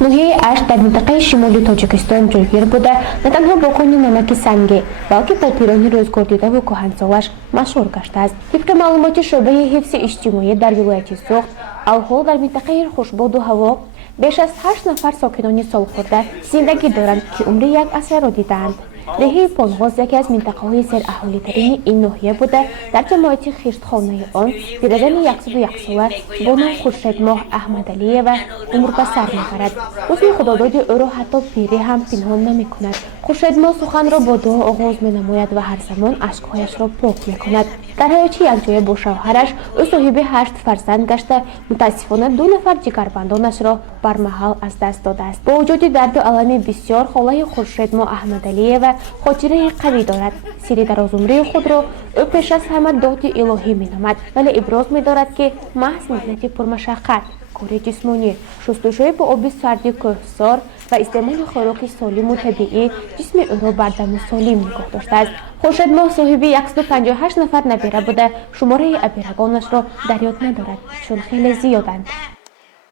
نوحیه اش در منطقه شمالی تاجیکستان جایگیر بوده نه تنها با کنی نمک سنگی بلکه با پیرانی روزگردیده و کهنسالیش مشهور گشته است. طبق معلومات شعبه حفظ اجتماعی در ولایت سوخت، الحال در منطقه خوشباد و هوا بیش از 8 نفر ساکنان سالخورده زندگی دارند که عمر یک عصر را دیدند. دهه پانغاز یکی از منطقه‌های سراحالی‌ترین این ناحیه بوده. در جماعت خیشتخانه آن پیرزن 101 ساله با نام خورشیدماه احمدعلیه و عمر به سر می‌برد. حسن خداداد او را حتی پیری هم پنهان نمی‌کند. خورشیدماه سخن را با دعا آغاز می‌نماید و هر زمان اشک‌هایش را پاک می‌کند. در حیاط یکجای با شوهرش او صاحب 8 فرزند گشته. متاسفانه 2 نفر جگربندانش را بر محل از دست داده است. با وجود درد و الم بسیار خاله خورشیدماه احمدعلیه و خاطره قوی دارد. سری دراز عمری خود را او پیش از همه داد الهی می‌نامد، ولی ابراز می‌دارد که محض مهنت پرمشقت، کار جسمانی، شستشوی با آب سرد کوهسار و استعمال خوراک سالم و طبیعی جسم او را بر دم سالم نگاه داشته است. خورشیدماه صاحب 158 نفر نبیره بوده. شماره ابیرگانش را در یاد ندارد چون خیلی زیادند.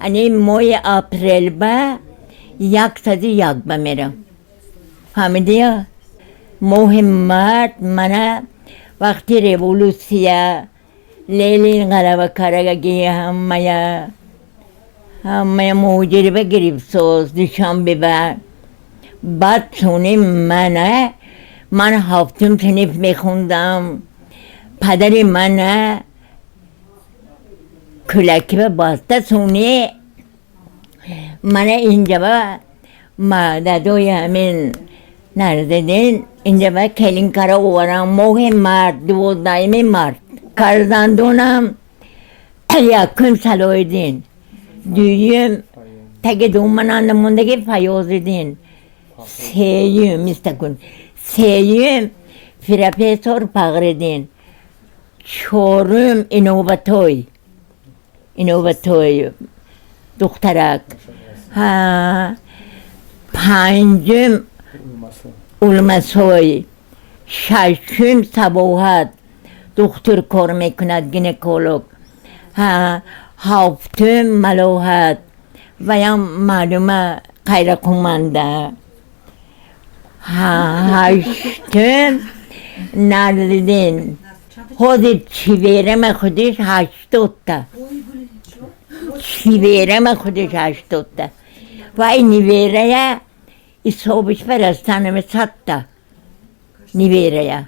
یعنی ماه اپریل به 101 بمیرم. فهمیدی؟ ماه مرد منه وقتی ریولوسیا لیلین غلبه کرگی همه موجری بگریب سوز دوشنبه بعد چونی من هفتم صنف میخوندم. پدر من کلکی به باسته چونی من اینجا با مددوی همین نرددین اینجا با کلین کارا اوورم. موه مرد 12 مرد کرزندونم یکم سلویدین دویم تگ دومنان موندگی فیاضیدین سیم میستکن سیم فیرپیسور پغردین چهارم اینوبتوی دخترک پنجم علمسوی ششم سباحت دکتر کار میکند گینکولوگ هفتم ملاحت و یا معلومه غیر کمانده هشتم نردین خودی چیویرم خودش 80 تا چیویرم خودش 80 تا و این نیویره حسابش فرستانم 100 تا نیویره.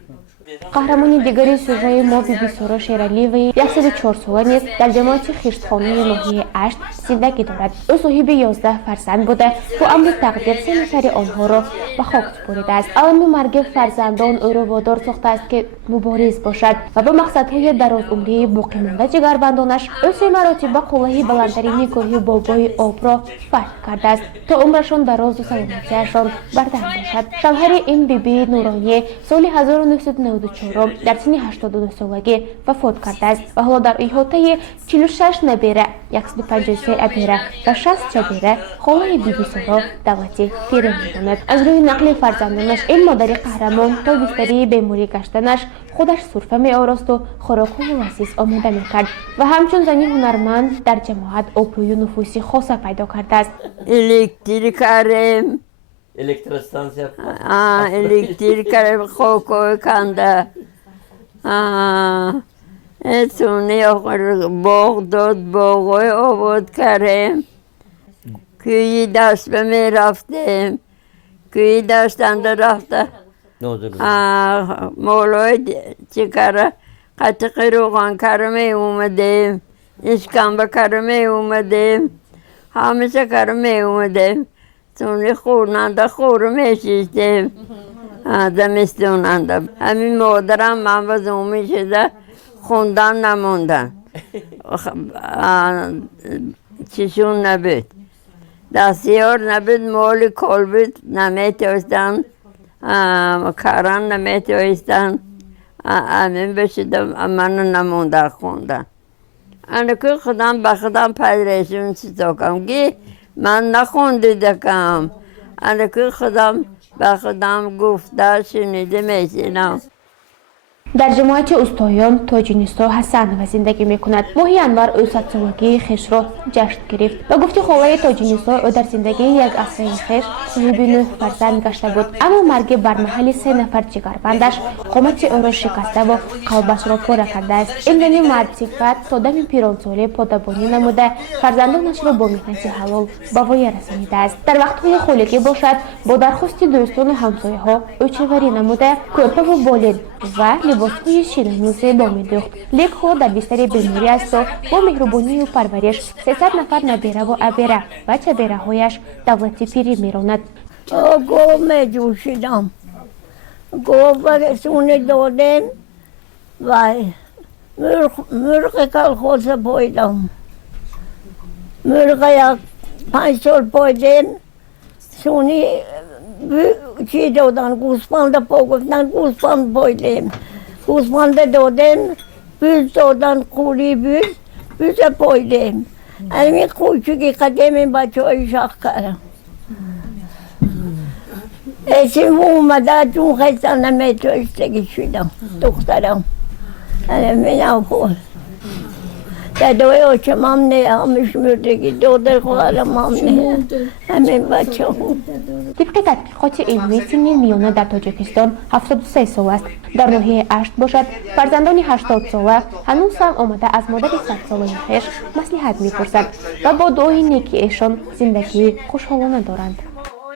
قهرمانی دیگری سوژه ما بیبی سارا شیرالی و 104 ساله نیز در جماعت خیشتخانه ناحیه اشت زندگی دارد. او صاحب 11 فرزند بوده و امروز تقدیر 3 نفر آنها را به خاک سپرده است. الم مرگ فرزندان او را وادار ساخته است که مبارز باشد و به مقصدهای دراز عمری باقی مانده جگربندانش او 3 مراتب قله بلندترین کوه بابای آب را فتح کرده است تا عمرشان دراز و سلامتیشان بردم باشد. شوهر این بیبی نورانی سال 1994 در سن 82 سالگی وفات کرده است و حالا در احاطه 46 نبیره، 153 ابیره و 60 جبیره خاله بیبی سارا دولتی پیره می‌داند. از روی نقل فرزندانش این مادر قهرمان تا بستری بیماری گشتنش خودش سرفه می‌آراست و خوراک و لذیذ آماده می‌کرد و همچون زنی هنرمند در جماعت آبروی و نفوذی خاص پیدا کرده است. Elektrostansiya. Elektrik خوکوی کنده اتونه باغ داد باغای آباد کردیم کوی دشت به می رفتیم کوی دشت انده رفته مولای چی کاره قطقی روغان کاره می اومدیم اشکنبه کاره می اومدیم همیشه کاره می اومدیم سونی خورننده خور میشیدیم زمستوننده. همین مادرم من وزومی شده خوندن نموندن چشون نبود دستیار نبود مال کل بود نمیتوستن کاران نمیتوستن همین بشیدم من نمونده خوندن انا که خودم به خودم پیدایشون چیزا کم گی من نخونده دکم انا که خودم به خودم گفته شنیده میشینم. در جماعت استایان تاج‌نیسا حسنова زندگی میکند. ماهی انور او سالگی خویش را جشن گرفت و گفت خواهر تاج‌نیسا او در زندگی یک عصر خویش صاحب 9 فرزند گشته بود، اما مرگ بر محل 3 نفر جگربندش قامت او را شکسته و قلبش را پاره کرده است. این زن مرد صفت تا دم پیرانسالی پادبانی نموده فرزندانش را با محنت حلال به وی رسانیده است. در وقت‌های خولگی باشد با درخواست دوستان و همسایه‌ها او چوری نموده کورپه و بالین و لباس‌های شیرینی زیبا می‌دوخت. لیک خود در بستر بیماری است و با مهربانی و پرورش 300 نفر نبیره و ابیره و چبیره‌هایش دولتی پیری می‌راند. گوه می‌جوشیدم، گوه رسونه دادم و مرغ کلخوز پایدم. مرغ یک 5 سال پایدم سونی چی دادن گوسفند پا گفتن گوسفند پایدم، گوسفند دادم بز دادن قولی بز پایدم. همین کوچکی قدیم بچه های شخ کردم. اسم اومده چون خیسته نمیتونستگی شدم دخترم. همین افول دادوی آچمام نه همیش مردگی دادر خواهرم هم نه همین بچه هم. طبق تحقیقات علمی سن میانه در تاجیکستان 73 سال است. در ناحیه اشت باشد فرزندان 80 ساله هنوز هم آمده از مادر 100 ساله خویش مصلحت میپرسند و با دعای نیکی ایشان زندگی خوشحالانه دارند.